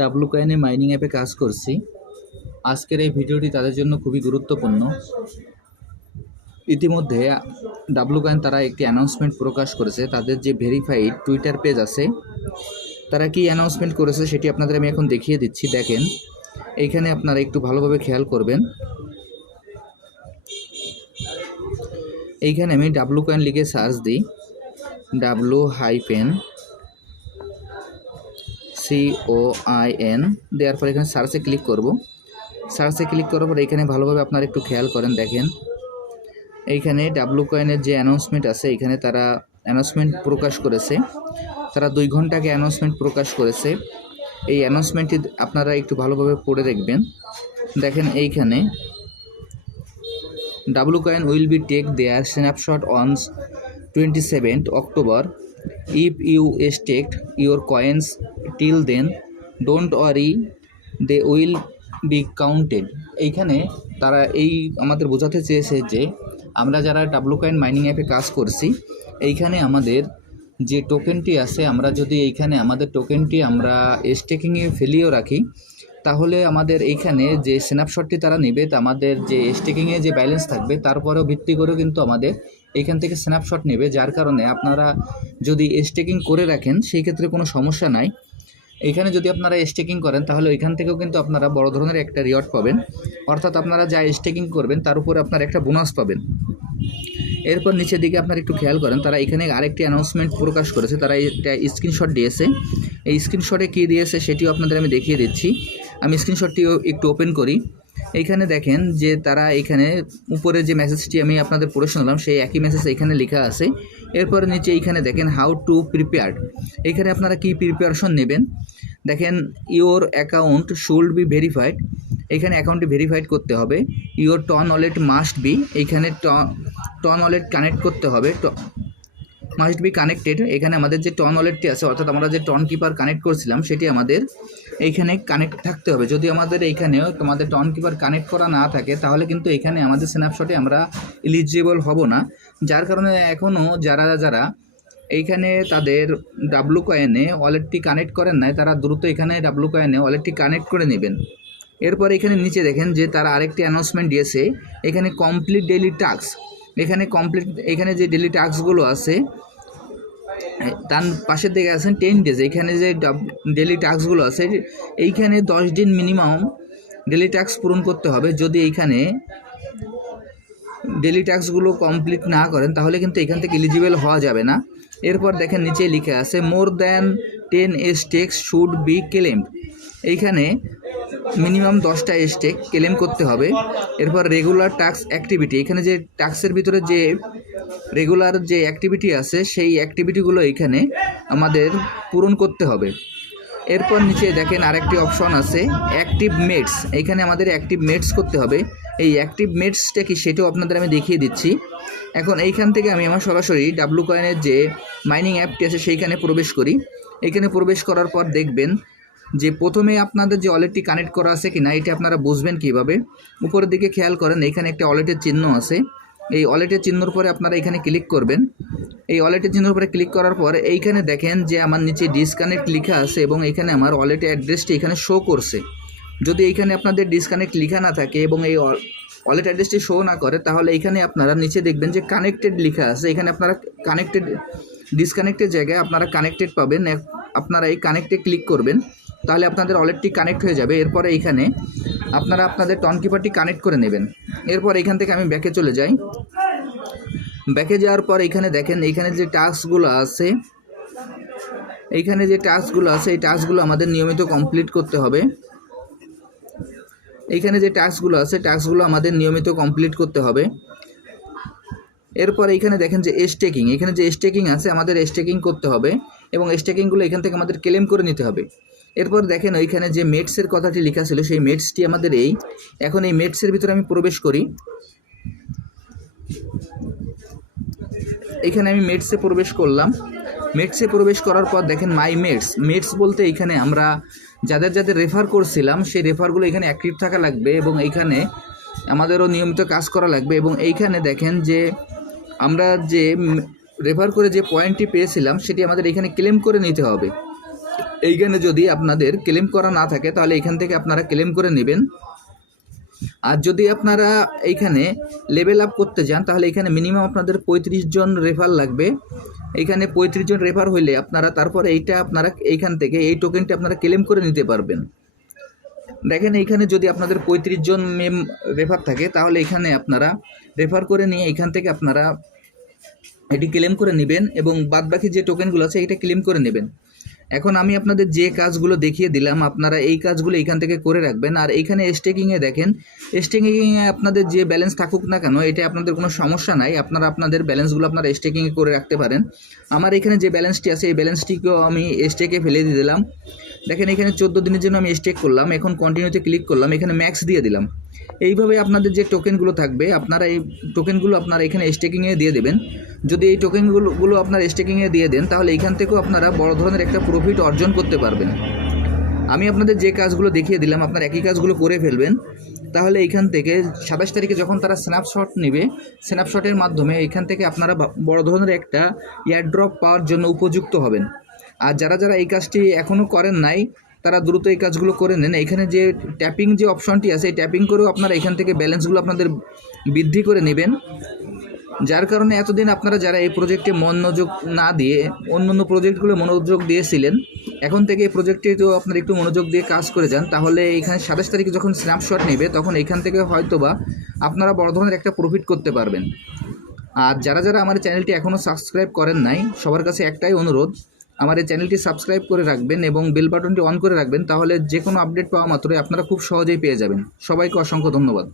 W কয়েনে mining অ্যাপে কাজ করছি। আজকের এই ভিডিওটি তাদের জন্য খুবই গুরুত্বপূর্ণ। ইতিমধ্যে ডাব্লু কয়েন তারা একটি অ্যানাউন্সমেন্ট প্রকাশ করেছে। তাদের যে ভেরিফাইড টুইটার পেজ আছে, তারা কি অ্যানাউন্সমেন্ট করেছে সেটি আপনাদের আমি এখন দেখিয়ে দিচ্ছি। দেখেন এইখানে আপনারা একটু ভালোভাবে খেয়াল করবেন। এইখানে আমি ডাব্লু কয়েন লিখে সার্চ দিই। W hyphen O I N দেওয়ার পর এখানে সার্চে ক্লিক করব। সার্চে ক্লিক করার পর এখানে ভালোভাবে আপনারা একটু খেয়াল করেন, দেখেন। এইখানে ডাব্লু কয়েনের যে অ্যানাউন্সমেন্ট আছে, এখানে তারা অ্যানাউন্সমেন্ট প্রকাশ করেছে। তারা দুই ঘণ্টা আগে অ্যানাউন্সমেন্ট প্রকাশ করেছে। এই অ্যানাউন্সমেন্টটি আপনারা একটু ভালোভাবে পড়ে দেখবেন। দেখেন এইখানে W coin will be take their snapshot on twenty seventh October if you staked your coins till then don't worry they will be counted এইখানে তারা এই আমাদের বোঝাতে চেয়েছে যে, আমরা যারা ডাব্লু কয়েন মাইনিং অ্যাপে কাজ করছি, এইখানে আমাদের যে টোকেনটি আছে, আমরা যদি এইখানে আমাদের টোকেনটি আমরা স্টেকিংয়ে ফেলিয়েও রাখি, তাহলে আমাদের এইখানে যে স্ন্যাপশটটি তারা নেবে আমাদের যে স্টেকিংয়ে যে ব্যালেন্স থাকবে, তারপরেও ভিত্তি করেও কিন্তু আমাদের এইখান থেকে স্ন্যাপশট নেবে, যার কারণে আপনারা যদি স্টেকিং করে রাখেন, সেই ক্ষেত্রে কোনো সমস্যা নাই। এখানে যদি আপনারা স্টেকিং করেন, তাহলে ওইখান থেকেও কিন্তু আপনারা বড় ধরনের একটা রিওয়ার্ড পাবেন। অর্থাৎ আপনারা যা স্টেকিং করবেন, তার উপরে আপনারা একটা বোনাস পাবেন। এরপর নিচের দিকে আপনারা একটু খেয়াল করেন, তারা এখানে আরেকটি অ্যানাউন্সমেন্ট প্রকাশ করেছে। তারা এটা স্ক্রিনশট দিয়েছে। এই স্ক্রিনশটে কী দিয়েছে, সেটিও আপনাদের আমি দেখিয়ে দিচ্ছি। আমি স্ক্রিনশটটিও একটু ওপেন করি। এইখানে দেখেন যে তারা এখানে উপরে যে মেসেজটি আমি আপনাদের পড়ে শোনালাম, সেই একই মেসেজ এখানে লেখা আছে। এরপর নিচে এইখানে দেখেন হাউ টু প্রিপেয়ার্ড এখানে আপনারা কি প্রিপারেশন নেবেন? দেখেন your account should be verified এখানে অ্যাকাউন্টটি ভেরিফাইড করতে হবে। Your TON wallet must be এইখানে টন ওয়ালেট কানেক্ট করতে হবে। মাস্ট বি কানেক্টেড এখানে আমাদের যে টন ওয়ালেটটি আছে, অর্থাৎ আমরা যে টন কিপার কানেক্ট করছিলাম, সেটি আমাদের এইখানে কানেক্ট থাকতে হবে। যদি আমাদের এইখানেও তোমাদের টন কিপার কানেক্ট করা না থাকে, তাহলে কিন্তু এখানে আমাদের স্ন্যাপশটে আমরা এলিজিবল হব না। যার কারণে এখনও যারা যারা এইখানে তাদের ডাব্লু কয়েনে ওয়ালেটটি কানেক্ট করেন নাই, তারা দ্রুত এখানে ডাব্লু কয়েনে ওয়ালেটটি কানেক্ট করে নেবেন। এরপর এখানে নিচে দেখেন যে তারা আরেকটি অ্যানাউন্সমেন্ট দিয়েছে। এখানে কমপ্লিট ডেইলি টাস্ক এখানে কমপ্লিট এখানে যে ডেলি টাস্কগুলো আছে তার পাশের দিকে আছেন টেন ডেজ। এখানে যে ডেলি টাস্কগুলো আছে, এইখানে দশ দিন মিনিমাম ডেলি টাস্ক পূরণ করতে হবে। যদি এইখানে ডেলি টাস্কগুলো কমপ্লিট না করেন, তাহলে কিন্তু এখান থেকে এলিজিবল হওয়া যাবে না। এরপর দেখেন নিচে লিখে আছে more than ten stakes should be claimed এইখানে মিনিমাম দশটা স্টেক ক্লেম করতে হবে। এরপর রেগুলার টাস্ক অ্যাক্টিভিটি এখানে যে টাস্কের ভিতরে যে রেগুলার যে অ্যাক্টিভিটি আছে, সেই অ্যাক্টিভিটিগুলো এখানে আমাদের পূরণ করতে হবে। এরপর নিচে দেখেন আরেকটি অপশন আছে অ্যাক্টিভ মেটস এখানে আমাদের অ্যাক্টিভ মেটস করতে হবে। এই অ্যাক্টিভ মেটসটা কি সেটাও আপনাদের আমি দেখিয়ে দিচ্ছি। এখন এইখান থেকে আমি আমার সরাসরি ডাব্লু কয়েনের যে মাইনিং অ্যাপটি আছে, সেইখানে প্রবেশ করি। এখানে প্রবেশ করার পর দেখবেন যে প্রথমে আপনাদের যে ওয়ালেটটি কানেক্ট করা আছে কি না এটা আপনারা বুঝবেন কীভাবে। উপরের দিকে খেয়াল করেন, এখানে একটা ওয়ালেটের চিহ্ন আছে। এই ওয়ালেটের চিহ্নর পরে আপনারা এখানে ক্লিক করবেন। এই ওয়ালেটের চিহ্নের উপরে ক্লিক করার পর এইখানে দেখেন যে আমার নিচে ডিসকানেক্ট লেখা আছে এবং এখানে আমার ওয়ালেটের অ্যাড্রেসটি এখানে শো করছে। যদি এইখানে আপনাদের ডিসকানেক্ট লেখা না থাকে এবং এই ওয়ালেট অ্যাড্রেসটি শো না করে, তাহলে এখানে আপনারা নিচে দেখবেন যে কানেক্টেড লেখা আছে। এখানে আপনারা কানেক্টেড ডিসকানেক্টের জায়গায় আপনারা কানেক্টেড পাবেন। আপনারা এই কানেক্টে ক্লিক করবেন। তাহলে আপনাদের ওয়ালেটটি কানেক্ট হয়ে যাবে। এরপরে এইখানে আপনারা আপনাদের টন কিপারটি কানেক্ট করে নেবেন। এরপর এখান থেকে আমি ব্যাকে চলে যাই। ব্যাকে যাওয়ার পর এখানে দেখেন এইখানে যে টাস্কগুলো আছে এইখানে যে টাস্কগুলো আছে, এই টাস্কগুলো আমাদের নিয়মিত কমপ্লিট করতে হবে। এইখানে যে টাস্কগুলো আছে টাস্কগুলো আমাদের নিয়মিত কমপ্লিট করতে হবে। এরপর এইখানে দেখেন যে স্টেকিং এখানে যে স্টেকিং আছে, আমাদের স্টেকিং করতে হবে এবং স্টেকিংগুলো এখান থেকে আমাদের ক্লেম করে নিতে হবে। এরপর দেখেন ওইখানে যে মেটসের কথাটি লেখা ছিল, সেই মেটসটি আমাদের এই। এখন এই মেটসের ভিতরে আমি প্রবেশ করি। এখানে আমি মেটসে প্রবেশ করলাম। মেটসে প্রবেশ করার পর দেখেন মাই মেটস মেটস বলতে এখানে আমরা যাদের যাদের রেফার করছিলাম, সেই রেফারগুলো এখানে অ্যাক্টিভ থাকা লাগবে এবং এইখানে আমাদেরও নিয়মিত কাজ করা লাগবে এবং এইখানে দেখেন যে আমরা যে রেফার করে যে পয়েন্টটি পেয়েছিলাম, সেটি আমাদের এখানে ক্লেম করে নিতে হবে। এইখানে যদি আপনাদের ক্লেম করা না থাকে, তাহলে এখান থেকে আপনারা ক্লেম করে নেবেন। আর যদি আপনারা এইখানে লেভেল আপ করতে যান, তাহলে এখানে মিনিমাম আপনাদের পঁয়ত্রিশ জন রেফার লাগবে। এইখানে পঁয়ত্রিশ জন রেফার হইলে আপনারা তারপরে এইটা আপনারা এইখান থেকে, এই টোকেনটা আপনারা ক্লেম করে নিতে পারবেন। দেখেন এইখানে যদি আপনাদের পঁয়ত্রিশ জন মেম রেফার থাকে, তাহলে এখানে আপনারা রেফার করে নিয়ে এখান থেকে আপনারা এটি ক্লেম করে নেবেন এবং বাদবাকি যে টোকেনগুলো আছে, এটা ক্লেম করে নেবেন। এখন আমি আপনাদের যে কাজগুলো দেখিয়ে দিলাম, আপনারা এই কাজগুলো এখান থেকে করে রাখবেন। আর এইখানে স্টেকিংয়ে দেখেন স্টেকিংয়ে আপনাদের যে ব্যালেন্স থাকুক না কেন এটা আপনাদের কোনো সমস্যা নাই। আপনারা আপনাদের ব্যালেন্সগুলো আপনারা স্টেকিংয়ে করে রাখতে পারেন। আমার এখানে যে ব্যালেন্সটি আছে, এই ব্যালেন্সটিকেও আমি স্টেকে ফেলে দিয়ে দিলাম। দেখেন এখানে চোদ্দ দিনের জন্য আমি স্টেক করলাম, এখন কন্টিনিউতে ক্লিক করলাম, এখানে ম্যাক্স দিয়ে দিলাম। এইভাবে আপনাদের যে টোকেনগুলো থাকবে, আপনারা এই টোকেনগুলো আপনারা এখানে স্টেকিংয়ে দিয়ে দেবেন। যদি এই টোকেনগুলো আপনার স্টেকিংয়ে দিয়ে দেন, তাহলে এখান থেকেও আপনারা বড় ধরনের একটা প্রফিট অর্জন করতে পারবেন। আমি আপনাদের যে কাজগুলো দেখিয়ে দিলাম, আপনারা একই কাজগুলো করে ফেলবেন। তাহলে এইখান থেকে সাতাশ তারিখে যখন তারা স্ন্যাপশট নেবে স্ন্যাপশটের মাধ্যমে এখান থেকে আপনারা বড় ধরনের একটা এয়ারড্রপ পাওয়ার জন্য উপযুক্ত হবেন। আর যারা যারা এই কাজটি এখনও করেন নাই, তারা দ্রুত এই কাজগুলো করে নেন। এখানে যে ট্যাপিং যে অপশনটি আছে, এই ট্যাপিং করেও আপনারা এখান থেকে ব্যালেন্সগুলো আপনাদের বৃদ্ধি করে নেবেন। যার কারণে এতদিন আপনারা যারা এই প্রজেক্টে মনোযোগ না দিয়ে অন্য অন্য প্রজেক্টগুলো মনোযোগ দিয়েছিলেন, এখন থেকে এই প্রজেক্টে তো আপনারা একটু মনোযোগ দিয়ে কাজ করে যান। তাহলে এখানে সাতাশ তারিখে যখন স্ন্যাপশট নেবে, তখন এখান থেকে হয়তোবা আপনারা বড় ধরনের একটা প্রফিট করতে পারবেন। আর যারা যারা আমার চ্যানেলটি এখনও সাবস্ক্রাইব করেন নাই, সবার কাছে একটাই অনুরোধ আমার এই চ্যানেলটি সাবস্ক্রাইব করে রাখবেন এবং বেল বাটনটি অন করে রাখবেন, তাহলে যে কোনো আপডেট পাওয়া মাত্রই আপনারা খুব সহজেই পেয়ে যাবেন। সবাইকে অসংখ্য ধন্যবাদ।